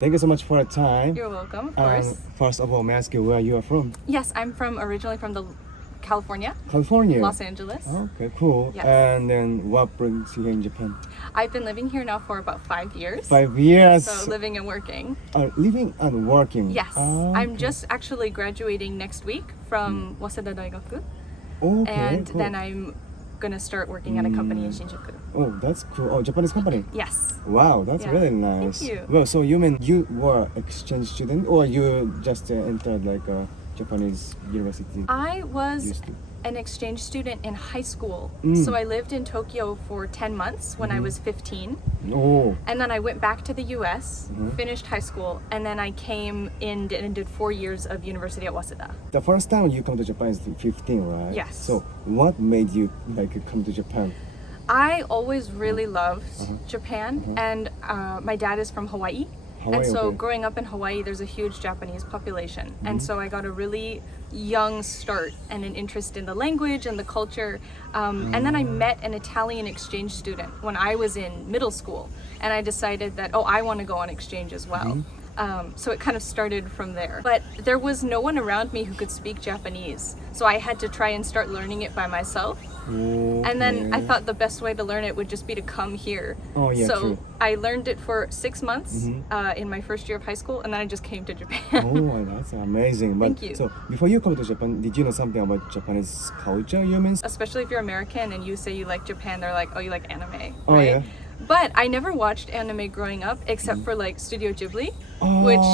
Thank you so much for your time. You're welcome, of course. First of all, may I ask you where you are from? Yes, I'm originally from California. California? Los Angeles. Okay, cool. Yes. And then what brings you here in Japan? I've been living here now for about 5 years. 5 years? So living and working. Living and working? Yes. Okay. I'm just actually graduating next week from Waseda Daigaku. Okay, And cool. then I'm going to start working at a company in Shinjuku. Oh, that's cool. Oh, Japanese company? Yes. Wow, that's Yeah. really nice. Thank you. Well, so you mean you were exchange student or you just entered like a Japanese university? I was Used to. an exchange student in high school. Mm. So I lived in Tokyo for 10 months when I was 15. Oh, And then I went back to the US, finished high school, and then I came in and did 4 years of university at Waseda. the first time you come to Japan is 15, right? Yes. So what made you like come to Japan? I always really loved Japan, and my dad is from Hawaii. And so okay. growing up in Hawaii, there's a huge Japanese population. And so I got a really young start and an interest in the language and the culture. And then I met an Italian exchange student when I was in middle school. And I decided that, I want to go on exchange as well. So it kind of started from there. But there was no one around me who could speak Japanese. So I had to try and start learning it by myself. And then I thought the best way to learn it would just be to come here. Oh, yeah, so true. I learned it for 6 months in my first year of high school, and then I just came to Japan. Oh, that's amazing. But, Thank you. So before you come to Japan, did you know something about Japanese culture, you mean? Especially if you're American and you say you like Japan, they're like, oh, you like anime, Oh, right? yeah. But I never watched anime growing up except for like Studio Ghibli, Oh. which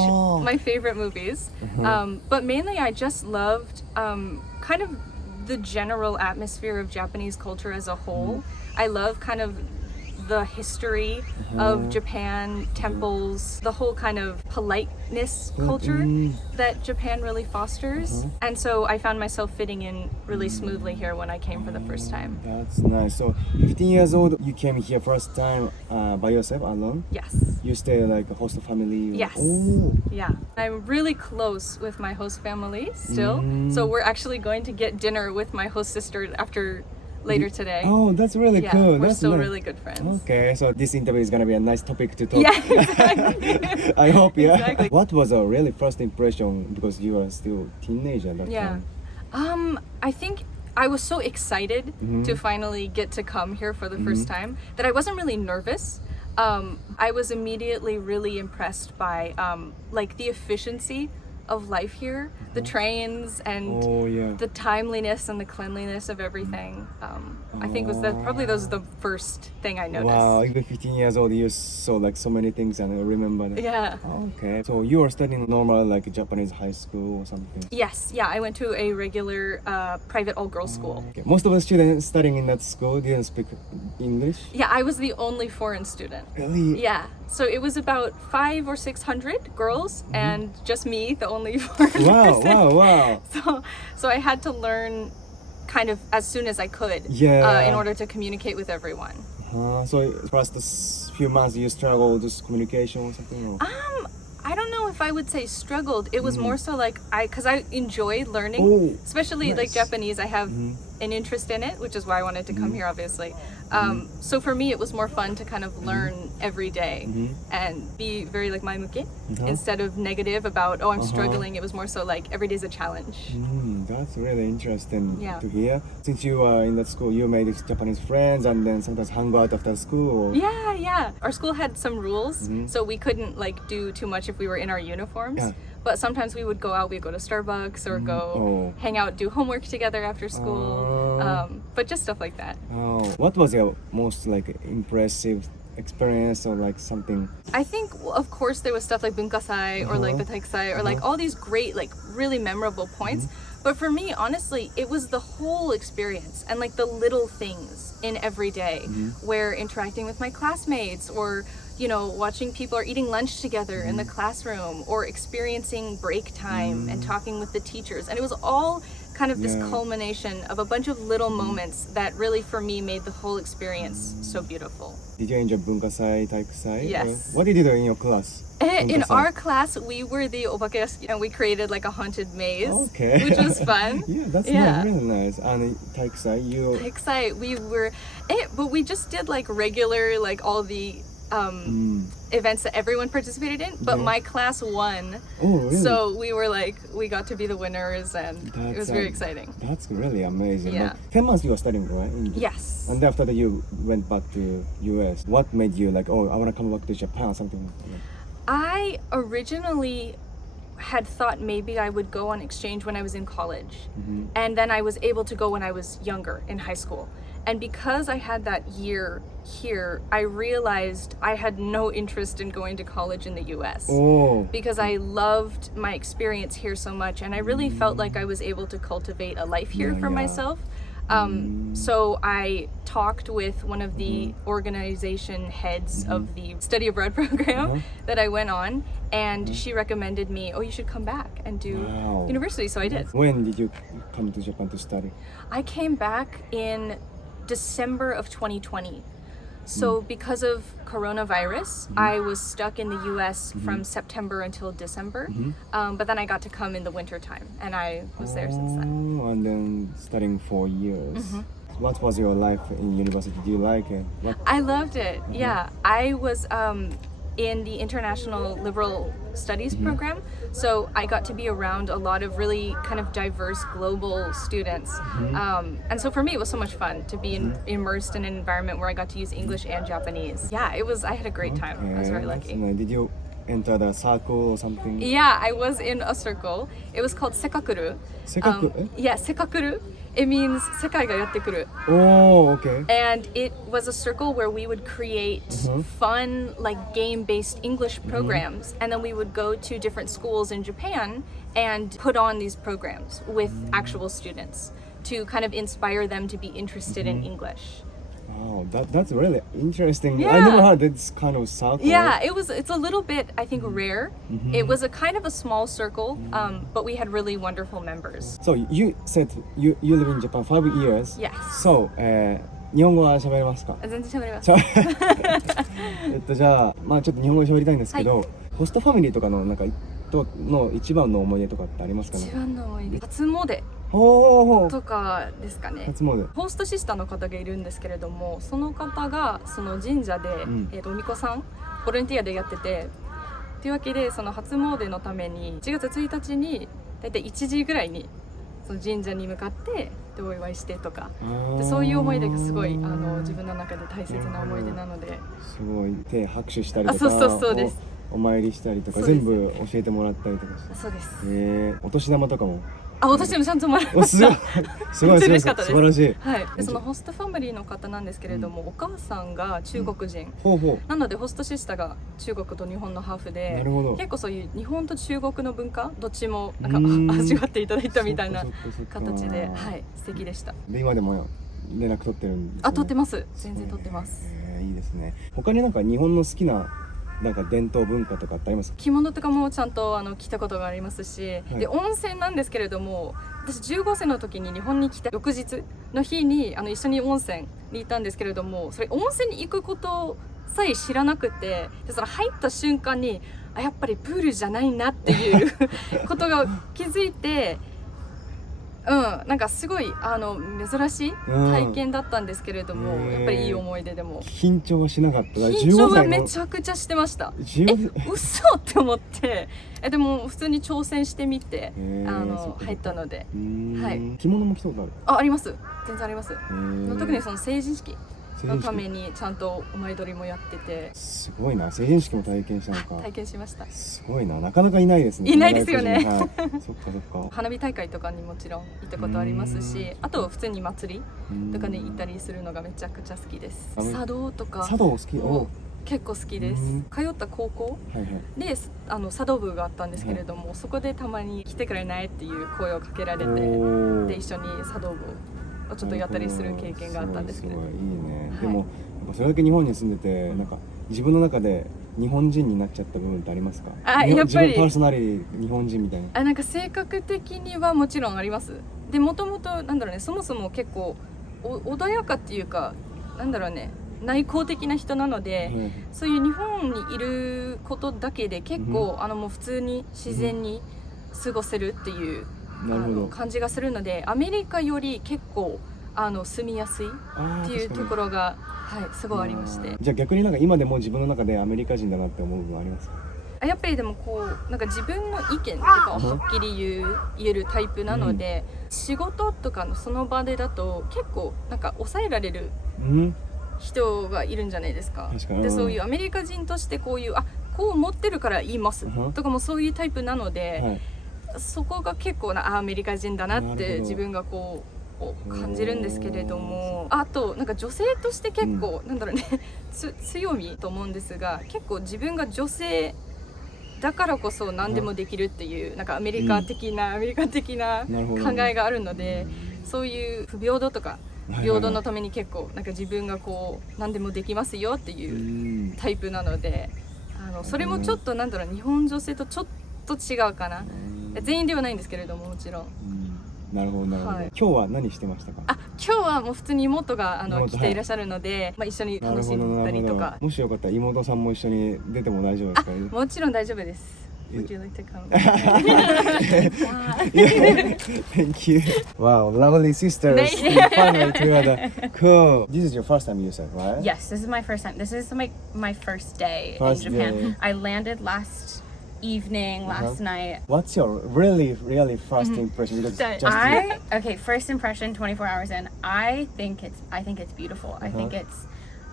my favorite movies. But mainly I just loved kind of the general atmosphere of Japanese culture as a whole. I love kind of the history of Japan, temples, the whole kind of politeness culture that Japan really fosters. And so I found myself fitting in really smoothly here when I came for the first time. That's nice. So 15 years old, you came here first time by yourself, alone? Yes. You stay like a host family? Yes. Oh. Yeah. I'm really close with my host family still. So we're actually going to get dinner with my host sister later today. Oh, that's really Yeah, cool. we're That's still nice. really good friends. Okay, so this interview is gonna be a nice topic to talk. Yeah, exactly. I hope, yeah. Exactly. What was a really first impression because you are still teenager at that Yeah. time? I think I was so excited to finally get to come here for the first time that I wasn't really nervous. I was immediately really impressed by like the efficiency of life here, the trains and Oh, yeah. the timeliness and the cleanliness of everything. I think was the first thing I noticed. Wow, even 15 years old, you saw like so many things and I remember that. Yeah. Okay, so you were studying normal like Japanese high school or something? Yes, yeah, I went to a regular private all-girls school. Okay. Most of the students studying in that school didn't speak English? Yeah, I was the only foreign student. Really? Yeah, so it was about 500 or 600 girls and just me, the only foreign Wow, person. wow. So I had to learn kind of as soon as I could Yeah. in order to communicate with everyone. So first few months you struggled with communication or something? Or? I don't know if I would say struggled. It was more so like because I enjoyed learning, Oh, especially like nice. Japanese. I have an interest in it, which is why I wanted to come here, obviously. So for me, it was more fun to kind of learn every day and be very like maemuke instead of negative about I'm struggling. It was more so like every day's a challenge. That's really interesting Yeah. to hear. Since you were in that school, you made Japanese friends and then sometimes hang out after school. Or... Yeah. Our school had some rules, so we couldn't like do too much if we were in our uniforms. Yeah. But sometimes we would go out. We'd go to Starbucks or go hang out, do homework together after school. But just stuff like that. Oh, what was your most like impressive experience or like something? I think, of course, there was stuff like Bunkasai or like the Taikusai or like all these great, like really memorable points. But for me, honestly, it was the whole experience and like the little things in every day where interacting with my classmates or watching people or eating lunch together in the classroom or experiencing break time and talking with the teachers. And it was all kind of this culmination of a bunch of little moments that really for me made the whole experience so beautiful. Did you enjoy Bunkasai, Taikusai? Yes. What did you do in your class? In Bunkasai? our class, we were the obakeyasuki and we created like a haunted maze, Okay. which was fun. Yeah, that's Yeah. really nice. And Taikusai, you... Taikusai, we were, but we just did like regular, like all the events that everyone participated in, but my class won. Oh, really? So we were like, we got to be the winners, and it was very exciting. That's really amazing. Yeah. Like, 10 months you were studying, right? Yes. And after that you went back to US. What made you like, oh, I want to come back to Japan or something like that? I originally had thought maybe I would go on exchange when I was in college, and then I was able to go when I was younger in high school. And because I had that year here, I realized I had no interest in going to college in the US because I loved my experience here so much, and I really felt like I was able to cultivate a life here for myself. So I talked with one of the organization heads of the study abroad program that I went on, and she recommended me, oh, you should come back and do university. So I did. When did you come to Japan to study? I came back in December of 2020. So because of coronavirus, I was stuck in the US from September until December. But then I got to come in the winter time, and I was there since then. And then studying 4 years. What was your life in university? Do you like it? I loved it. Yeah, I was in the International Liberal Studies program, so I got to be around a lot of really kind of diverse global students, and so for me it was so much fun to be immersed in an environment where I got to use English and Japanese. Yeah, I had a great time. I was very lucky. Did you enter the circle or something? Yeah, I was in a circle. It was called Sekakuru. Sekakuru? Yeah, Sekakuru. It means 世界がやってくる. Oh, okay. And it was a circle where we would create fun, like game-based English programs, and then we would go to different schools in Japan and put on these programs with actual students to kind of inspire them to be interested in English. Oh, that's really interesting. Yeah. I never heard this kind of circle. Yeah, it's a little bit, I think, rare. It was a kind of a small circle, but we had really wonderful members. So you said you live in Japan 5 years. Yes. So, 日本語は喋れますか？全然喋れます。じゃあ、まあちょっと日本語で喋りたいんですけど、ホストファミリーとかのなんかの一番の思い出とかってありますかね？一番の思い出、初詣とかですかね。初詣。ホーストシスターの方がいるんですけれども、その方がその神社で、おみこさんボランティアでやってて、というわけでその初詣のために1月1日にだいたい1時ぐらいにその神社に向かってでお祝いしてとか、でそういう思い出がすごい自分の中で大切な思い出なので、すごい手拍手したりとか、そうです。お参りしたりとか全部教えてもらったりとかして。そうです。お年玉とかも。お年玉ちゃんともらいました。すごい嬉しかったです。素晴らしい。はい。でそのホストファミリーの方なんですけれども、お母さんが中国人。なのでホストシスターが中国と日本のハーフで、結構そういう日本と中国の文化どっちもなんか味わっていただいたみたいな形で、はい、素敵でした。で今でも連絡取ってるんですね。取ってます。全然取ってます。いいですね。他になんか日本の好きななんか伝統文化とかってありますか？着物とかもちゃんと着たことがありますし、で温泉なんですけれども、私15歳の時に日本に来た翌日の日に一緒に温泉に行ったんですけれども、それ温泉に行くことさえ知らなくて、でその入った瞬間にやっぱりプールじゃないなっていうことが気づいて。なんかすごい珍しい体験だったんですけれども、やっぱりいい思い出でも。緊張はしなかった？緊張はめちゃくちゃしてました。嘘って思って、でも普通に挑戦してみて入ったので、はい。着物も着たことある？あります。全然あります。特にその成人式のためにちゃんとお前取りもやってて、すごいな。成人式も体験したのか。体験しました。すごいな。なかなかいないですね。いないですよね。そっかそっか。花火大会とかにもちろん行ったことありますし、あと普通に祭りとかに行ったりするのがめちゃくちゃ好きです。茶道とか茶道好き？結構好きです。通った高校で茶道部があったんですけれども、そこでたまに来てくれないっていう声をかけられて、で一緒に茶道部をちょっとやったりする経験があったんですけれども、いいね。でもそれだけ日本に住んでて、なんか自分の中で日本人になっちゃった部分ってありますか？やっぱり自分パーソナリティ日本人みたいな。なんか性格的にはもちろんあります。でもともとなんだろうね、そもそも結構穏やかっていうか、なんだろうね、内向的な人なので、そういう日本にいることだけで結構もう普通に自然に過ごせるっていう感じがするので、アメリカより結構住みやすいっていうところが、はい、すごいありまして。じゃあ逆になんか今でも自分の中でアメリカ人だなって思う部分ありますか？やっぱりでもこうなんか自分の意見とかをはっきり言えるタイプなので、仕事とかのその場でだと結構なんか抑えられる人がいるんじゃないですか。でそういうアメリカ人としてこういうこう思ってるから言いますとかもそういうタイプなので、そこが結構なアメリカ人だなって自分がこう感じるんですけれども、あとなんか女性として結構、なんだろうね強みと思うんですが、結構自分が女性だからこそ何でもできるっていうなんかアメリカ的な考えがあるので、そういう不平等とか平等のために結構なんか自分がこう何でもできますよっていうタイプなので、それもちょっとなんだろう、日本女性とちょっと違うかな。全員ではないんですけれども、もちろん。なるほどなるほど。今日は何してましたか？今日はもう普通に妹が来ていらっしゃるので、一緒に楽しんだりとか。もしよかったら妹さんも一緒に出ても大丈夫ですか？もちろん大丈夫です。Would you like to come? Thank you. Wow, lovely sisters. Finally together. Cool. This is your first time, you said, right? Yes, this is my first time. This is my first day in Japan. Day. I landed last evening, last night. What's your really first impression? Because First impression 24 hours in. I think it's beautiful. I think it's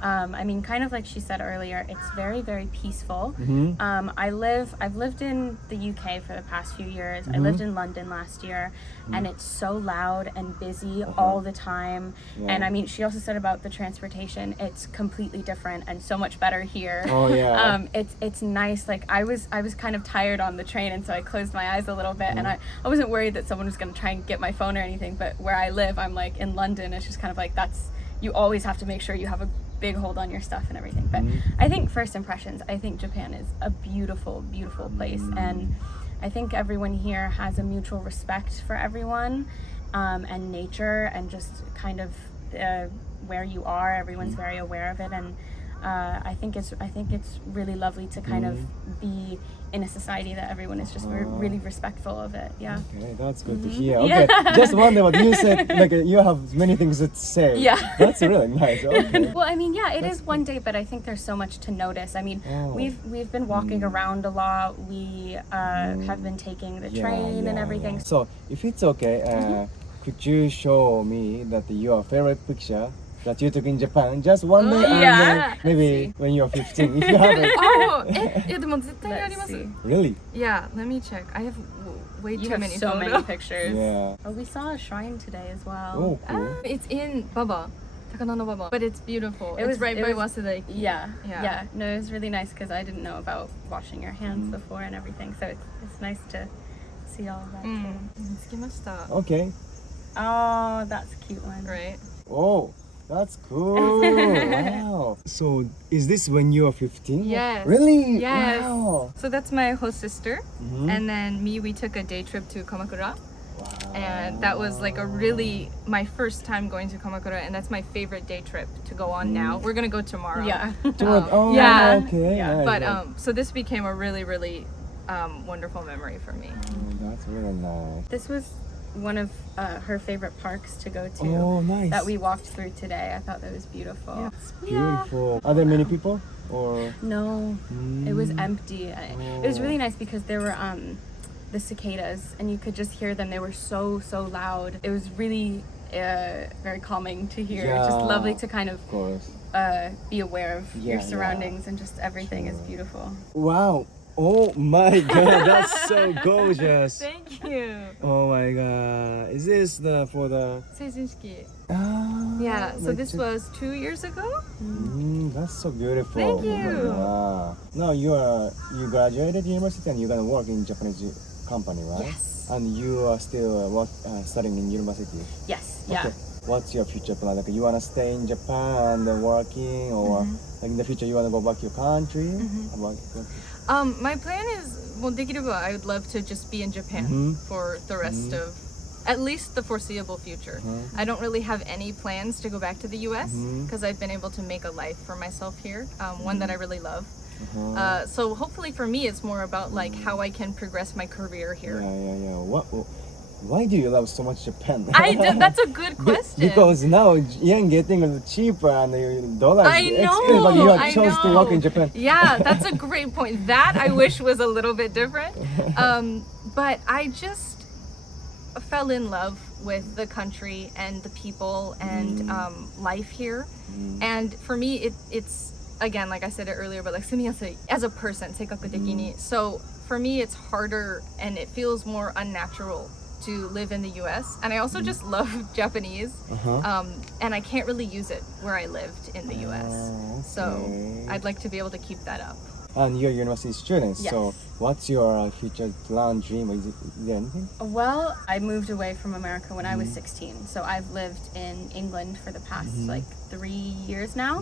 I mean, kind of like she said earlier, it's very, very peaceful. I've lived in the UK for the past few years. I lived in London last year, and it's so loud and busy all the time. And I mean, she also said about the transportation, it's completely different and so much better here. It's nice. Like I was kind of tired on the train, and so I closed my eyes a little bit, and I wasn't worried that someone was going to try and get my phone or anything. But where I live, I'm like in London, it's just kind of like you always have to make sure you have a big hold on your stuff and everything. But I think first impressions, I think Japan is a beautiful, beautiful place, and I think everyone here has a mutual respect for everyone, and nature, and just kind of where you are. Everyone's very aware of it, and I think it's really lovely to kind of be in a society that everyone is just really respectful of it. Yeah. Okay, that's good to hear. Okay, just wonder what you said. Like you have many things to say. Yeah. That's really nice. Okay. Well, I mean, yeah, it is one day, but I think there's so much to notice. I mean, we've been walking around a lot. We have been taking the train and everything. So, if it's okay, could you show me that your favorite picture that you took in Japan just one day, and then maybe when you're 15, if you have it. でも絶対にあります。Really? Yeah, let me check. I have way You too have many so photos. many pictures. Yeah. Oh, we saw a shrine today as well. Oh, cool. It's in Baba, Takano Baba, but it's beautiful. It's right by Waseda. Yeah. No, it was really nice because I didn't know about washing your hands before and everything. So it's nice to see all of that too. 見つけました。 Okay. Oh, that's a cute one. Right. Oh, that's cool. Wow. So, is this when you are 15? Yes. Really? Yes. Wow. So that's my whole sister, and then we took a day trip to Kamakura. And that was like my first time going to Kamakura, and that's my favorite day trip to go on now. We're gonna go tomorrow. Yeah. Okay. Yeah. Nice. But so this became a really wonderful memory for me. Oh, that's really nice. This was one of her favorite parks to go to. Oh, nice. That we walked through today. I thought that was beautiful. Yeah. Beautiful. Are there many people? Or No, it was empty. It was really nice because there were the cicadas, and you could just hear them. They were so loud. It was really very calming to hear. Yeah. Just lovely to kind of course. be aware of your surroundings, and just everything is beautiful. Wow. Oh my god, that's so gorgeous. Thank you. Oh my god. Is this for the 成人式. Ah, Yeah, so this was 2 years ago. That's so beautiful. Thank you. Wow. Now you graduated university and you're gonna work in Japanese company, right? Yes. And you are still studying in university. Yes. Yeah. Okay. What's your future plan? Like you wanna stay in Japan and working, or like in the future you wanna go back to your country? My plan is, I would love to just be in Japan for the rest of, at least the foreseeable future. I don't really have any plans to go back to the US because I've been able to make a life for myself here, one that I really love. So hopefully for me it's more about like how I can progress my career here. Yeah. why do you love so much Japan? That's a good question. Because now yen getting cheaper and dollars I expensive, know, but you I chose to work in Japan. Yeah, that's a great point. That I wish was a little bit different. But I just fell in love with the country and the people and life here. And for me, it's again, like I said it earlier, but like sumiyasui as a person, 性格的に. So for me, it's harder and it feels more unnatural to live in the US. And I also just love Japanese. And I can't really use it where I lived in the US. So I'd like to be able to keep that up. And you're a university student, Yes. so what's your future plan, dream? Is there anything? Well, I moved away from America when I was 16, so I've lived in England for the past like 3 years now.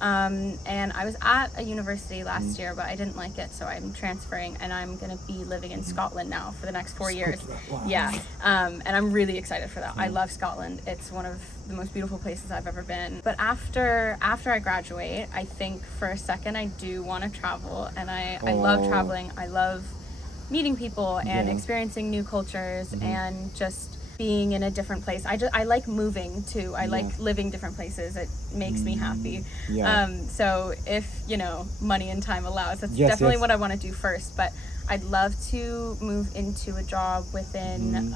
And I was at a university last year, but I didn't like it, so I'm transferring, and I'm going to be living in Scotland now for the next 4 years. Wow. Yeah, and I'm really excited for that. I love Scotland. It's one of the most beautiful places I've ever been. But after I graduate, I think for a second I do want to travel, and I love traveling. I love meeting people and experiencing new cultures and just being in a different place. I like moving too. I like living different places. It makes me happy. So if money and time allows, that's definitely what I want to do first. But I'd love to move into a job within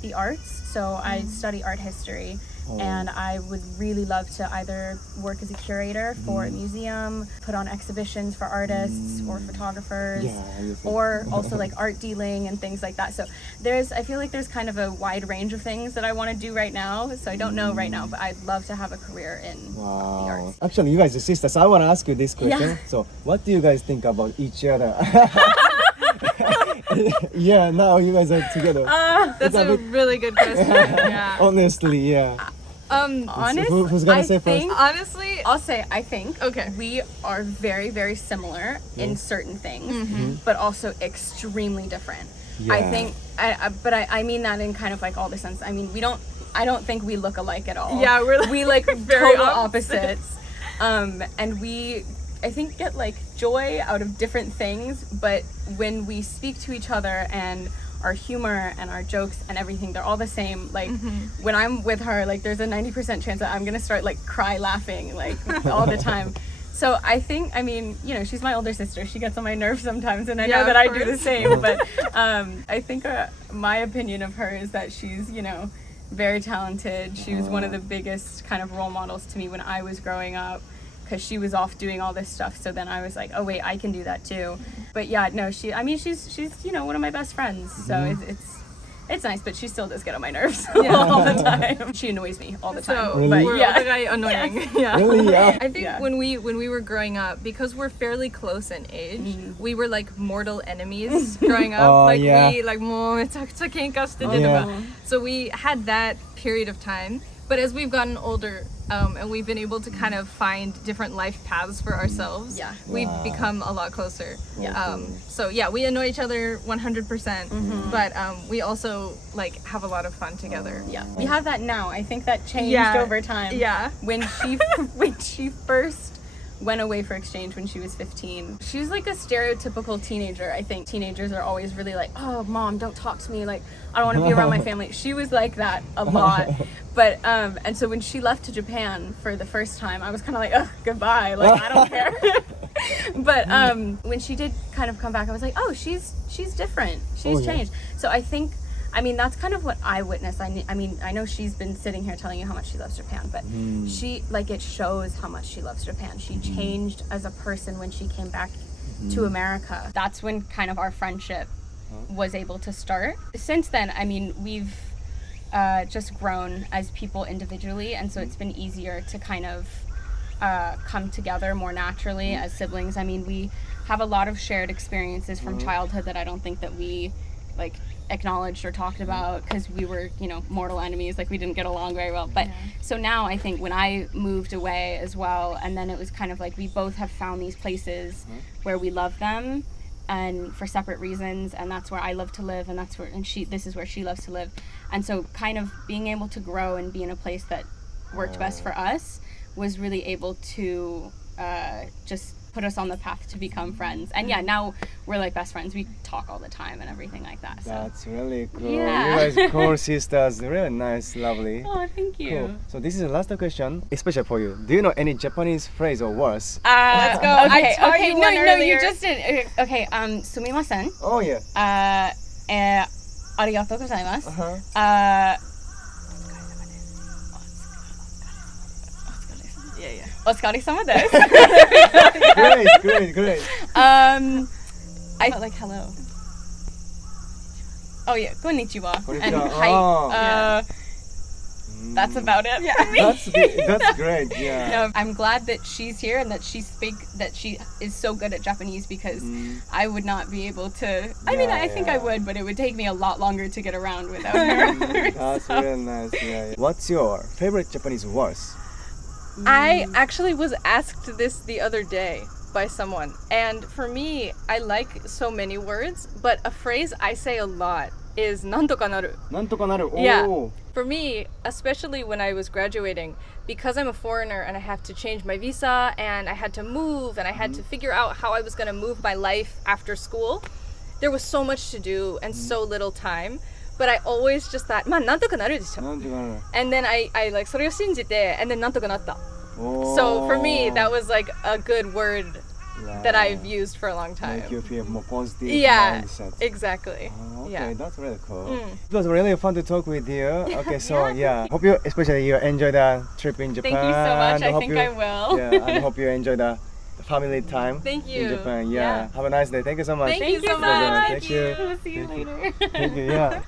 the arts. So I study art history, and I would really love to either work as a curator for a museum, put on exhibitions for artists or photographers, or also like art dealing and things like that. So I feel like there's kind of a wide range of things that I want to do right now. So I don't know right now, but I'd love to have a career in the arts. Actually, you guys are sisters. I want to ask you this question. So what do you guys think about each other? Yeah, now you guys are together. That's a really good question. Yeah. Honestly, Honestly, who's gonna say first? Honestly, I'll say I think Okay. we are very, very similar in certain things, but also extremely different. I think, I mean that in kind of like all the sense. I mean, I don't think we look alike at all. Yeah, we like very total opposites. opposites. And I think get like joy out of different things, but when we speak to each other and our humor and our jokes and everything, they're all the same. Like when I'm with her, like there's a 90% chance that I'm gonna start like cry laughing like all the time. So I think, I mean, she's my older sister. She gets on my nerves sometimes, and I know that I do the same. But I think my opinion of her is that she's, very talented. She was one of the biggest kind of role models to me when I was growing up, because she was off doing all this stuff. So then I was like, oh wait, I can do that too. But yeah, no, she's one of my best friends. So it's nice, but she still does get on my nerves all the time. She annoys me all the time. So but we're annoying. Yeah. Really? Yeah. I think when we were growing up, because we're fairly close in age, we were like mortal enemies growing up. We like もうめちゃくちゃ喧嘩しててとか. So we had that period of time. But as we've gotten older, and we've been able to kind of find different life paths for ourselves, we've become a lot closer. So yeah, we annoy each other 100%, but we also like have a lot of fun together. We have that now. I think that changed over time. Yeah. When she first went away for exchange when she was 15. She was like a stereotypical teenager. I think teenagers are always really like, oh, mom, don't talk to me. Like, I don't want to be around my family. She was like that a lot. But, and so when she left to Japan for the first time, I was kind of like, ugh, goodbye. Like, I don't care. But when she did kind of come back, I was like, oh, she's different. She's changed. So I think, I mean, that's kind of what I witnessed. I mean, I know she's been sitting here telling you how much she loves Japan, but she, like, it shows how much she loves Japan. She changed as a person when she came back to America. That's when kind of our friendship was able to start. Since then, I mean, we've just grown as people individually, and so it's been easier to kind of come together more naturally as siblings. I mean, we have a lot of shared experiences from childhood that I don't think that we, like, acknowledged or talked about because we were, mortal enemies, like we didn't get along very well. But so now I think when I moved away as well, and then it was kind of like we both have found these places where we love them and for separate reasons, and that's where I love to live, and that's where, and this is where she loves to live. And so kind of being able to grow and be in a place that worked best for us was really able to just put us on the path to become friends. And yeah, now we're like best friends. We talk all the time and everything like that. So. That's really cool. Yeah. You guys cool sisters. Really nice, lovely. Oh, thank you. Cool. So this is the last question, especially for you. Do you know any Japanese phrase or words? Let's go. Okay, I taught okay, you no, one no, earlier. you just did. Okay, sumimasen. Oh yeah. ありがとうございます。Uh-huh. お疲れ様です。Great. I felt like hello. Oh yeah, konnichiwa. And Konnichiwa. hi. Oh. That's about it. Yeah. That's great. Yeah. No, I'm glad that she's here and that she is so good at Japanese because I would not be able to. I mean, I think I would, but it would take me a lot longer to get around without her. That's really nice. Yeah. What's your favorite Japanese words? I actually was asked this the other day by someone, and for me, I like so many words, but a phrase I say a lot is なんとかなる. なんとかなる. Yeah. Oh. For me, especially when I was graduating, because I'm a foreigner and I have to change my visa and I had to move and I had to figure out how I was going to move my life after school, there was so much to do and so little time. But I always just thought, まあなんとかなるでしょ. なんとかなる. And then I like それを信じて and then なんとかなった. Oh. So for me, that was like a good word that I've used for a long time. Make you feel more positive Yeah, mindset. exactly. Okay, Yeah. that's really cool. It was really fun to talk with you. Okay, so yeah, hope you, especially you enjoy the trip in Japan. Thank you so much. I hope think you, I will. Yeah, and hope you enjoy the family time Thank you. in Japan. Yeah. Yeah. Have a nice day. Thank you so much. Thank you so much. Thank you. We'll see you later. Thank you. Yeah.